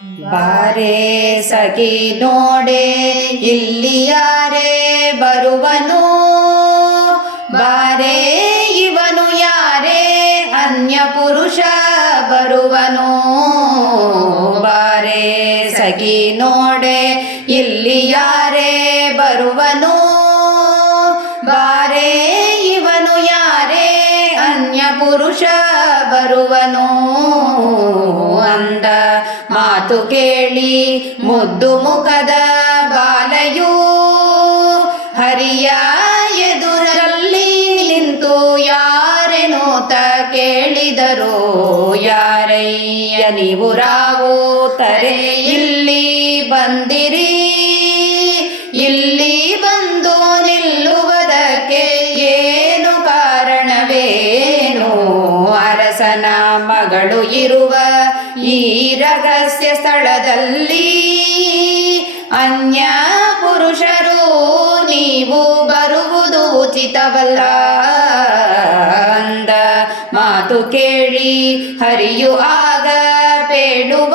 ಬಾರೆ ಸಖಿ ನೋಡೆ ಇಲ್ಲಿ ಯಾರೇ ಬರುವನು, ಬಾರೆ ಇವನು ಯಾರೇ ಅನ್ಯ ಪುರುಷ ಬರುವನು. ಬಾರೆ ಸಖಿ ನೋಡೆ ಇಲ್ಲಿ ಯಾರೇ ಬರುವನು, ಬಾರೆ ಇವನು ಯಾರೇ ಅನ್ಯ ಪುರುಷ ಬರುವನು. ಅಂದ ಮಾತು ಕೇಳಿ ಮುದ್ದು ಮುಖದ ಬಾಲಯು ಹರಿಯ ಎದುರಲ್ಲಿ ನಿಂತು ಯಾರೆನೋತ ಕೇಳಿದರು. ಯಾರಯ್ಯ ನೀವು ರಾವುತರೆ ಇಲ್ಲಿ ಬಂದಿರಿ, ಇಲ್ಲಿ ಬಂದು ನಿಲ್ಲುವುದಕ್ಕೆ ಏನು ಕಾರಣವೇನು. ಅರಸನ ಮಗಳು ಇರುವ ಈ ರಹಸ್ಯ ಸ್ಥಳದಲ್ಲಿ ಅನ್ಯ ಪುರುಷರು ನೀವು ಬರುವುದು ಉಚಿತವಲ್ಲ. ಅಂದ ಮಾತು ಕೇಳಿ ಹರಿಯು ಆಗ ಬೇಡುವ,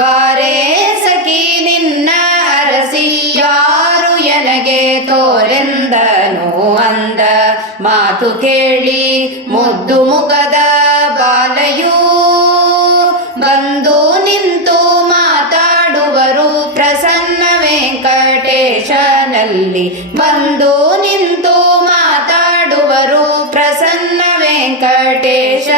ಬಾರೆ ಸಖಿ ನಿನ್ನ ಅರಸಿ ಯಾರು ಎನಗೆ ತೋರೆಂದನು. ಅಂದ ಮಾತು ಕೇಳಿ ಮುದ್ದು ಮುಖದ ಬಾಲಯು ಬಂದು ನಿಂತು ಮಾತಾಡುವರು ಪ್ರಸನ್ನ ವೆಂಕಟೇಶನಲ್ಲಿ. ಬಂದು ನಿಂತು ಮಾತಾಡುವರು ಪ್ರಸನ್ನ ವೆಂಕಟೇಶನಲ್ಲಿ.